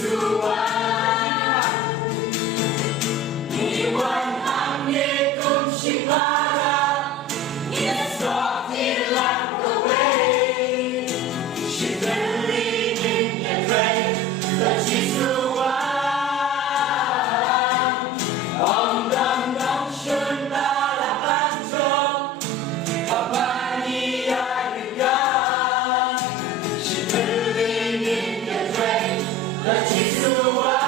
Tuhan, iwan angin kumsi para, Yesus hilang away. She believed in your grace, Tuhan, Ông đấng đóng chân ta là ban cho, Abania Yuga. She believed in your grace, Tuhan,